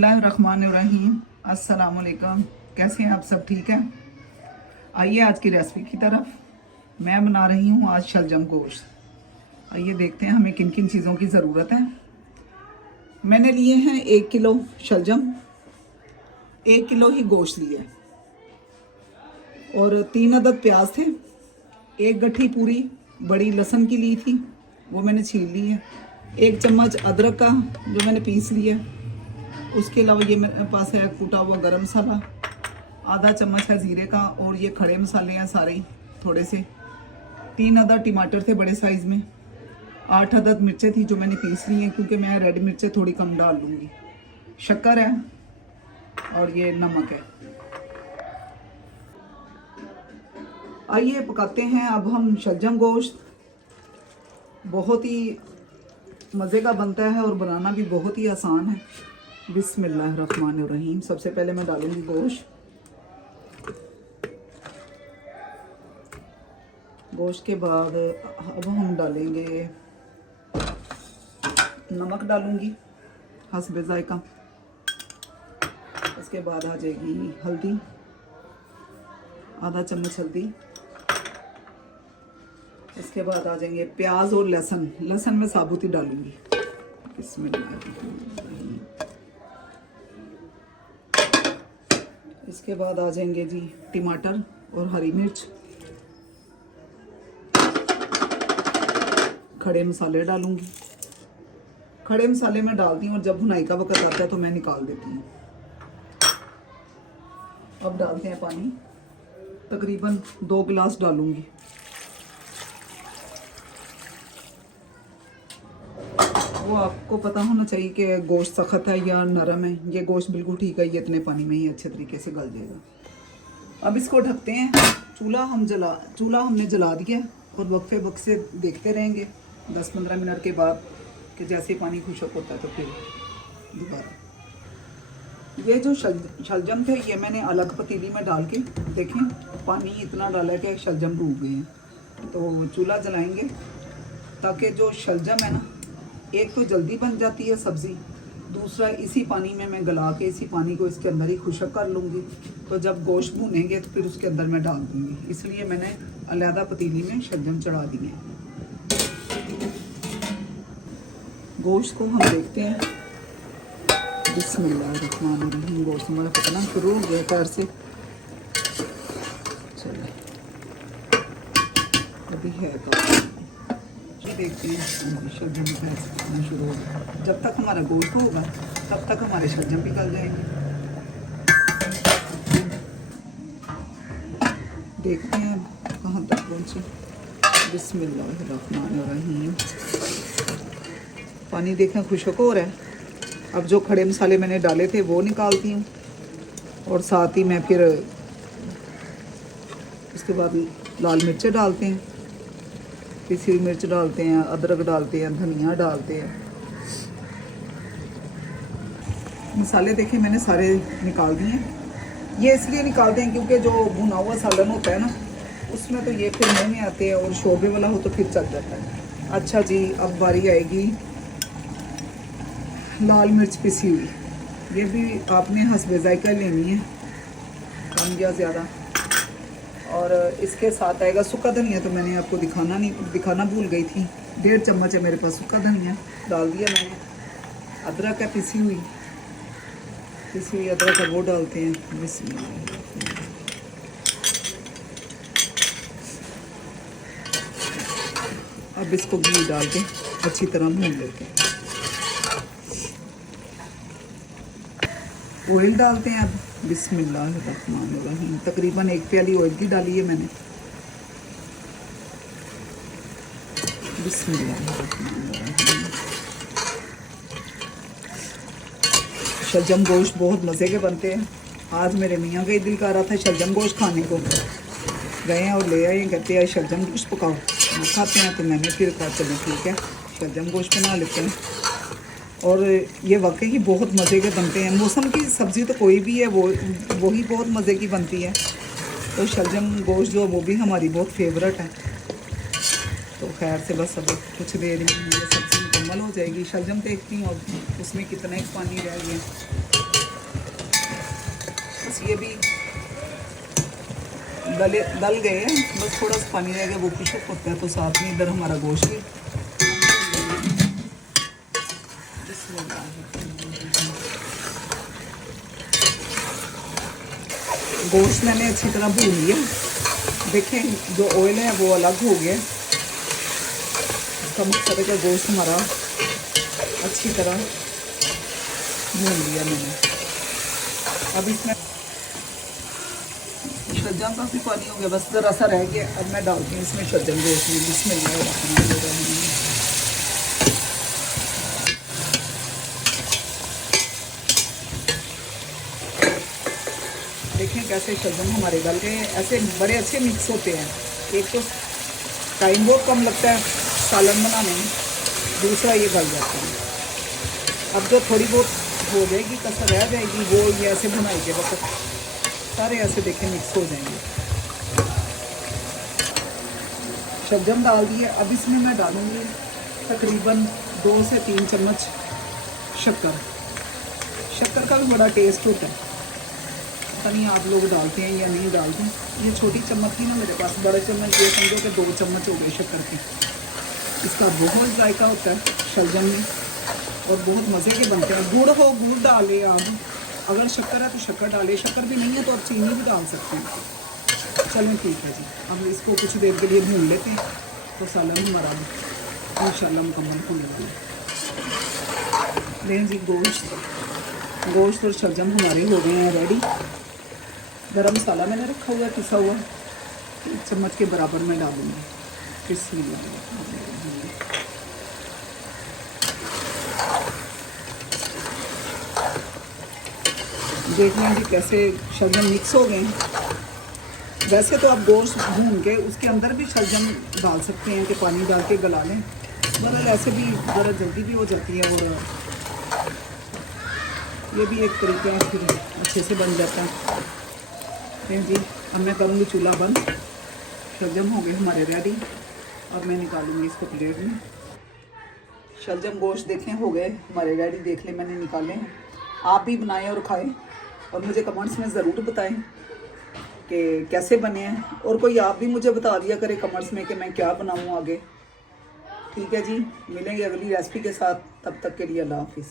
बिस्मिल्लाहिर्रहमानिर्रहीम। अस्सलाम वालेकुम। कैसे हैं आप सब? ठीक है। आइए आज की रेसिपी की तरफ। मैं बना रही हूँ आज शलजम गोश्त। आइए देखते हैं हमें किन किन चीज़ों की ज़रूरत है। मैंने लिए हैं 1 किलो शलजम, 1 किलो ही गोश्त लिया और 3 अदद प्याज थे, 1 गट्ठी पूरी बड़ी लहसुन की ली थी, वो मैंने छील ली है, 1 चम्मच अदरक का जो मैंने पीस लिया। उसके अलावा ये मेरे पास है कूटा हुआ गरम मसाला, आधा चम्मच है ज़ीरे का, और ये खड़े मसाले हैं सारे थोड़े से। 3 अदद टमाटर थे बड़े साइज़ में, 8 अदद मिर्चें थी जो मैंने पीस ली हैं क्योंकि मैं रेड मिर्चें थोड़ी कम डाल लूँगी। शक्कर है और ये नमक है। आइए पकाते हैं अब हम शलजम गोश्त। बहुत ही मज़े का बनता है और बनाना भी बहुत ही आसान है। बिस्मिल्लाहिर्रहमानिर्रहीम। सबसे पहले मैं डालूंगी गोश्त। गोश्त के बाद अब हम डालेंगे नमक, डालूंगी हस्बे ज़ायका। इसके बाद आ जाएगी हल्दी, आधा चम्मच हल्दी। इसके बाद आ जाएंगे प्याज और लहसुन। लहसुन मैं साबुत ही डालूंगी। बिस्मिल्लाहिर्रहमानिर्रहीम। इसके बाद आ जाएंगे जी टमाटर और हरी मिर्च। खड़े मसाले डालूंगी। खड़े मसाले मैं डालती हूँ और जब भुनाई का वक्त आता है तो मैं निकाल देती हूँ। अब डालते हैं पानी, तकरीबन 2 गिलास डालूंगी। वो आपको पता होना चाहिए कि गोश्त सख्त है या नरम है। ये गोश्त बिल्कुल ठीक है, ये इतने पानी में ही अच्छे तरीके से गल जाएगा। अब इसको ढकते हैं। चूल्हा हमने जला दिया और वक्फे वक्त से देखते रहेंगे 10-15 मिनट के बाद कि जैसे पानी खुशक होता है तो फिर दोबारा। ये जो शलजम थे ये मैंने अलग पतीली में डाल के, देखें पानी इतना डाला कि शलजम डूब गए हैं। तो चूल्हा जलाएंगे ताकि जो शलजम है ना, एक तो जल्दी बन जाती है सब्ज़ी, दूसरा इसी पानी में मैं गला के इसी पानी को इसके अंदर ही खुशक कर लूँगी। तो जब गोश्त भूनेंगे तो फिर उसके अंदर मैं डाल दूँगी, इसलिए मैंने अलहदा पतीली में शलजम चढ़ा दिए। गोश्त को हम देखते हैं। बिस्मिल्लाहिर्रहमानिर्रहीम। गोश्त हमारा पकना शुरू हो गया पैर से। चलिए अभी है तो देखते हैं शलजम पकना शुरू हो गया। जब तक हमारा गोश्त होगा तब तक हमारे शलजम भी गल जाएंगे। देखते हैं कहाँ तक पहुँचे। बिस्मिल्लाहिर्रहमानिर्रहीम। पानी देखें खुशक हो रहा है। अब जो खड़े मसाले मैंने डाले थे वो निकालती हूँ और साथ ही मैं फिर उसके बाद लाल मिर्चें डालते हैं, पिसी हुई मिर्च डालते हैं, अदरक डालते हैं, धनिया डालते हैं। मसाले देखें मैंने सारे निकाल दिए हैं। ये इसलिए निकालते हैं क्योंकि जो भुना हुआ सालन होता है ना, उसमें तो ये फिर मुँह में आते हैं और शोरबे वाला हो तो फिर चल जाता है। अच्छा जी, अब बारी आएगी लाल मिर्च पिसी हुई। ये भी आपने हस्बे ज़ायका लेनी है, कम या ज़्यादा। और इसके साथ आएगा सूखा धनिया। तो मैंने आपको दिखाना भूल गई थी। 1.5 चम्मच है मेरे पास सूखा धनिया, डाल दिया मैंने। अदरक है पिसी हुई अदरक है, वो डालते हैं। अब इसको घी डाल के अच्छी तरह भून लेते हैं। ऑयल डालते हैं अब। बिस्मिल्लाहिर्रहमानिर्रहीम। तकरीबन 1 प्याली ऑयल की डाली है मैंने। बिस्मिल्लाहिर्रहमानिर्रहीम। शलजम गोश्त बहुत मज़े के बनते हैं। आज मेरे मियाँ का ही दिल कर रहा था शलजम गोश्त खाने को, गए हैं और ले आए, कहते हैं शलजम गोश्त पकाओ, खाते हैं। तो मैंने फिर कहा चलो ठीक है शलजम गोश्त बना लेते हैं। और ये वाकई ही बहुत मज़े के बनते हैं। मौसम की सब्ज़ी तो कोई भी है वो ही बहुत मज़े की बनती है। तो शलजम गोश्त जो वो भी हमारी बहुत फेवरेट है। तो खैर से बस अब कुछ देर में ये सब्ज़ी मुकम्मल हो जाएगी। शलजम देखती हूँ अब उसमें कितना ही पानी रह गया। ये भी डल गए हैं, बस थोड़ा सा पानी रह गया, वो पुशअप होता है। तो साथ में इधर हमारा गोश्त भी गोश्त मैंने अच्छी तरह भून लिया। देखें जो ऑयल है वो अलग हो गया। इसका मतलब है कि गोश्त हमारा अच्छी तरह भून लिया मैंने। अब इसमें शलजम का भी पानी हो गया, बस ज़रा सा रह गया। अब मैं डालती हूँ इसमें शलजम गोश्त में। बिस्मिल्लाह। देखें कैसे शलजम हमारे गल गए। ऐसे बड़े अच्छे मिक्स होते हैं। एक तो टाइम बहुत कम लगता है सालन बनाने में, दूसरा ये गल जाता है। अब जो थोड़ी बहुत हो जाएगी, कसर रह जाएगी, वो ये ऐसे बनाई के बस सारे ऐसे देखें मिक्स हो जाएंगे। शलजम डाल दिए। अब इसमें मैं डालूँगी तकरीबन 2 से 3 चम्मच शक्कर। शक्कर का भी बड़ा टेस्ट होता है। पता नहीं आप लोग डालते हैं या नहीं डालते। ये छोटी चम्मच थी ना मेरे पास, बड़े चम्मच ये समझो कि 2 चम्मच हो गए शक्कर के। इसका बहुत जायका होता है शलजम में और बहुत मज़े के बनते हैं। गुड़ हो गुड़ डाले आप, अगर शक्कर है तो शक्कर डाले, शक्कर भी नहीं है तो आप चीनी भी डाल सकते हैं। चलें ठीक है जी, अब इसको कुछ देर के लिए भून लेते हैं तो सालन हमारा इंशाल्लाह मुकम्मल होने वाला है। लें जी गोश्त और शलजम हमारे हो गए हैं रेडी। गरम मसाला मैंने रखा हुआ है पिसा हुआ, 1 चम्मच के बराबर मैं डालूँगी। बिस्मिल्लाह। देख लें जी कैसे शलजम मिक्स हो गए हैं। वैसे तो आप गोश्त भून के उसके अंदर भी शलजम डाल सकते हैं कि पानी डाल के गला लें, बहरहाल ऐसे भी ज़रा जल्दी भी हो जाती है और ये भी एक तरीका है, फिर अच्छे से बन जाता है। जी अब मैं करूँगी चूल्हा बंद। शलजम हो गए हमारे रेडी। अब मैं निकालूँगी इसको प्लेट में। शलजम गोश्त देखें हो गए हमारे रेडी, देख लें मैंने निकाले हैं। आप भी बनाएं और खाएं और मुझे कमेंट्स में ज़रूर बताएं कि कैसे बने हैं। और कोई आप भी मुझे बता दिया करे कमेंट्स में कि मैं क्या बनाऊँ आगे। ठीक है जी, मिलेंगे अगली रेसिपी के साथ। तब तक के लिए अल्लाह हाफिज़।